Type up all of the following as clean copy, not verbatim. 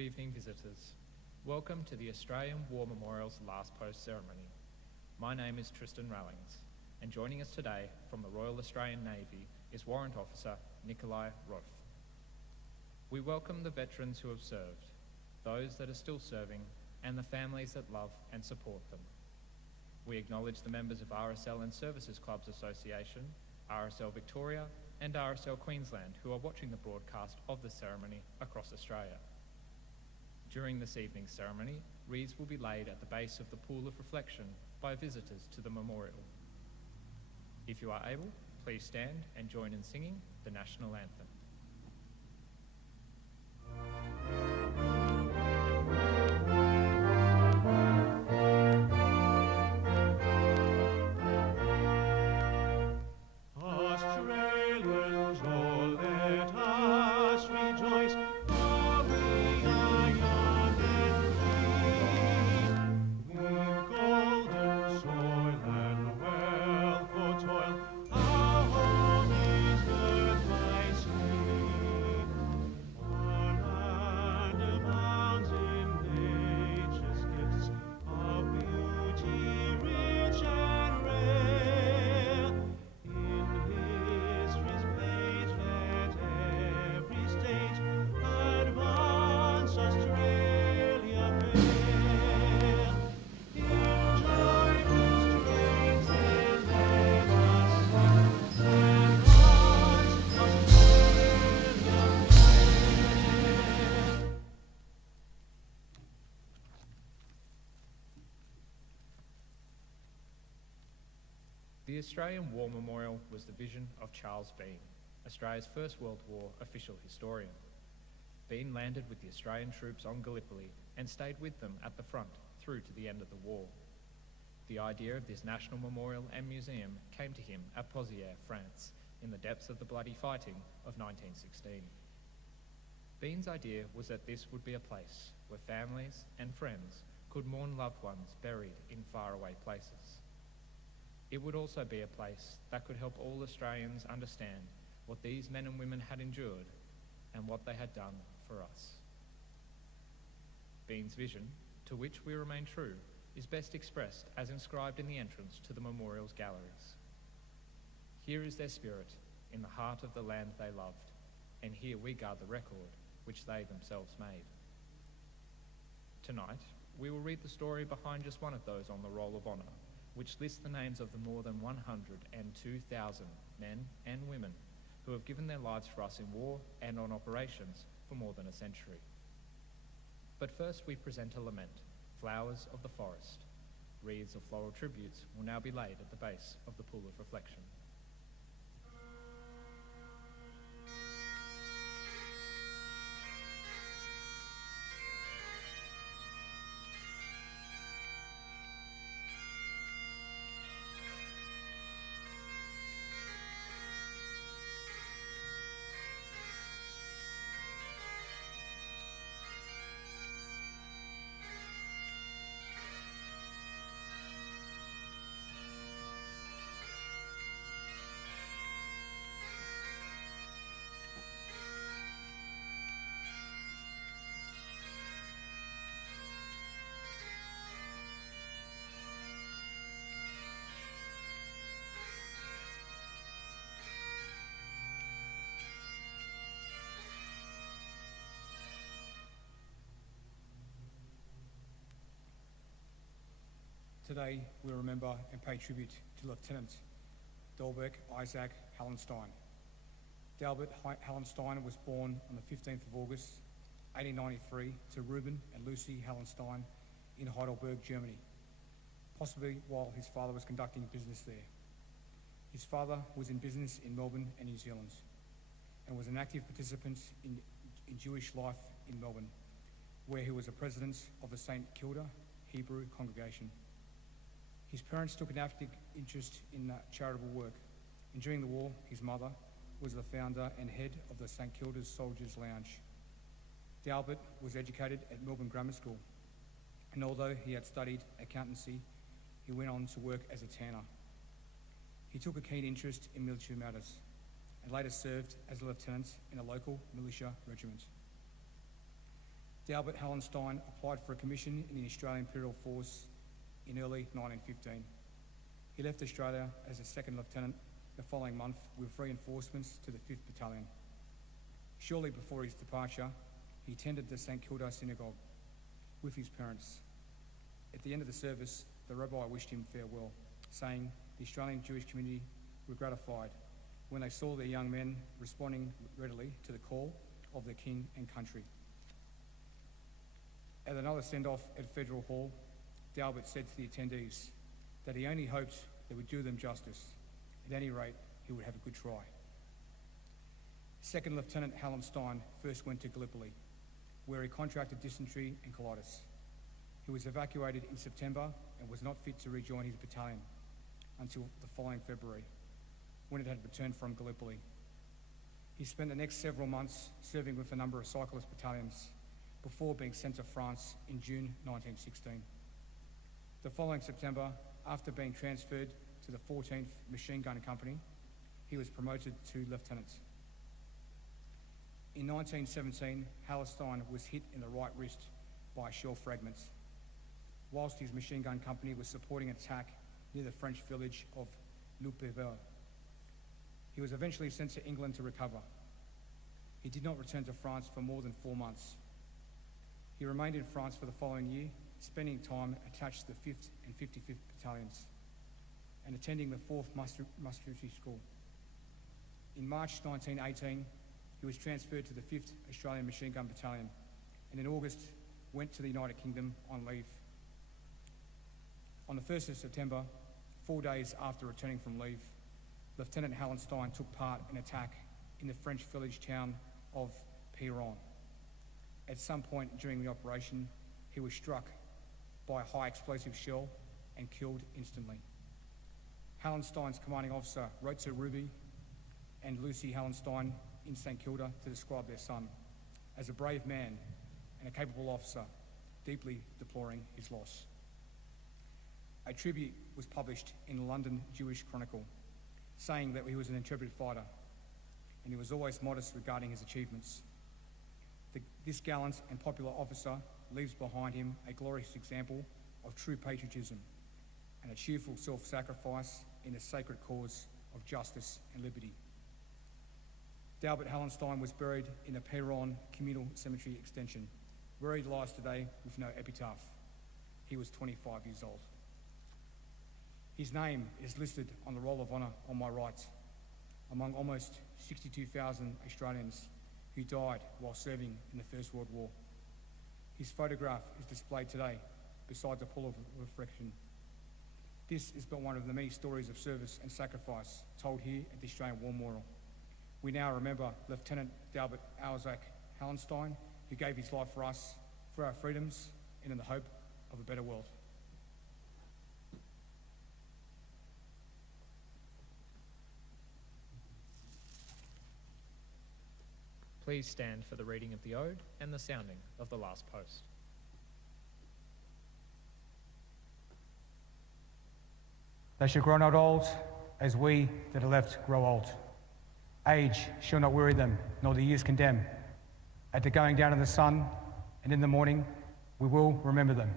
evening, visitors. Welcome to the Australian War Memorial's Last Post ceremony. My name is Tristan Rallings, and joining us today from the Royal Australian Navy is Warrant Officer Nikolai Roth. We welcome the veterans who have served, those that are still serving, and the families that love and support them. We acknowledge the members of RSL Services Clubs Association, RSL Victoria, and RSL Queensland who are watching the broadcast of the ceremony across Australia. During this evening's ceremony, wreaths will be laid at the base of the pool of reflection by visitors to the memorial. If you are able, please stand and join in singing the national anthem. The Australian War Memorial was the vision of Charles Bean, Australia's First World War official historian. Bean landed with the Australian troops on Gallipoli and stayed with them at the front through to the end of the war. The idea of this national memorial and museum came to him at Pozières, France, in the depths of the bloody fighting of 1916. Bean's idea was that this would be a place where families and friends could mourn loved ones buried in faraway places. It would also be a place that could help all Australians understand what these men and women had endured and what they had done for us. Bean's vision, to which we remain true, is best expressed as inscribed in the entrance to the memorial's galleries. Here is their spirit in the heart of the land they loved, and here we guard the record which they themselves made. Tonight, we will read the story behind just one of those on the Roll of Honour, which lists the names of the more than 102,000 men and women who have given their lives for us in war and on operations for more than a century. But first we present a lament, Flowers of the Forest. Wreaths of floral tributes will now be laid at the base of the pool of reflection. Today, we remember and pay tribute to Lieutenant Dalbert Isaac Hallenstein. Dalbert Hallenstein was born on the 15th of August 1893 to Reuben and Lucy Hallenstein in Heidelberg, Germany, possibly while his father was conducting business there. His father was in business in Melbourne and New Zealand and was an active participant in Jewish life in Melbourne, where he was a president of the St. Kilda Hebrew congregation. His parents took an active interest in charitable work, and during the war, his mother was the founder and head of the St. Kilda's Soldiers' Lounge. Dalbert was educated at Melbourne Grammar School, and although he had studied accountancy, he went on to work as a tanner. He took a keen interest in military matters, and later served as a lieutenant in a local militia regiment. Dalbert Hallenstein applied for a commission in the Australian Imperial Force in early 1915. He left Australia as a second lieutenant the following month with reinforcements to the 5th Battalion. Shortly before his departure, he attended the St Kilda Synagogue with his parents. At the end of the service, the rabbi wished him farewell, saying the Australian Jewish community were gratified when they saw their young men responding readily to the call of their king and country. At another send-off at Federal Hall, Dalbert said to the attendees that he only hoped they would do them justice. At any rate, he would have a good try. Second Lieutenant Hallenstein first went to Gallipoli, where he contracted dysentery and colitis. He was evacuated in September and was not fit to rejoin his battalion until the following February, when it had returned from Gallipoli. He spent the next several months serving with a number of cyclist battalions before being sent to France in June 1916. The following September, after being transferred to the 14th Machine Gun Company, he was promoted to lieutenant. In 1917, Hallenstein was hit in the right wrist by a shell fragment, whilst his machine gun company was supporting an attack near the French village of Loupevel. He was eventually sent to England to recover. He did not return to France for more than 4 months. He remained in France for the following year, spending time attached to the 5th and 55th Battalions and attending the 4th Musketry School. In March 1918, he was transferred to the 5th Australian Machine Gun Battalion and in August went to the United Kingdom on leave. On the 1st of September, 4 days after returning from leave, Lieutenant Hallenstein took part in an attack in the French village town of Péron. At some point during the operation, he was struck by a high explosive shell and killed instantly. Hallenstein's commanding officer wrote to Ruby and Lucy Hallenstein in St Kilda to describe their son as a brave man and a capable officer, deeply deploring his loss. A tribute was published in the London Jewish Chronicle, saying that he was an intrepid fighter and he was always modest regarding his achievements. This gallant and popular officer leaves behind him a glorious example of true patriotism and a cheerful self-sacrifice in the sacred cause of justice and liberty. Dalbert Hallenstein was buried in the Péron Communal Cemetery Extension, where he lies today with no epitaph. He was 25 years old. His name is listed on the Roll of Honour on my right, among almost 62,000 Australians who died while serving in the First World War. His photograph is displayed today beside the pool of reflection. This is but one of the many stories of service and sacrifice told here at the Australian War Memorial. We now remember Lieutenant Dalbert Hallenstein, who gave his life for us, for our freedoms, and in the hope of a better world. Please stand for the reading of the ode and the sounding of the last post. They shall grow not old, as we that are left grow old. Age shall not weary them, nor the years condemn. At the going down of the sun, and in the morning, we will remember them.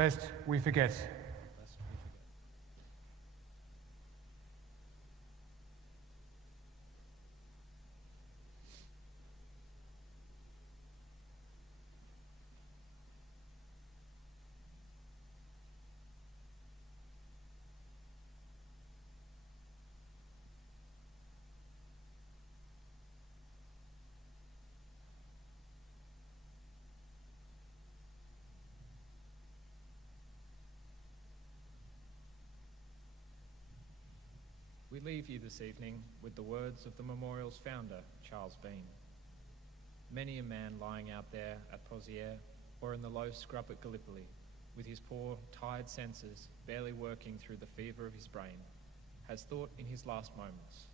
lest we forget. Lest we forget. We leave you this evening with the words of the memorial's founder, Charles Bean. Many a man lying out there at Pozières or in the low scrub at Gallipoli, with his poor, tired senses barely working through the fever of his brain, has thought in his last moments,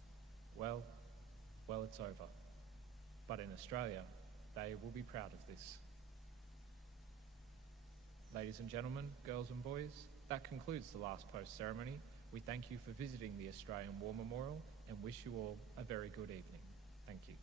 well, it's over. But in Australia, they will be proud of this. Ladies and gentlemen, girls and boys, that concludes the last post ceremony. We thank you for visiting the Australian War Memorial and wish you all a very good evening. Thank you.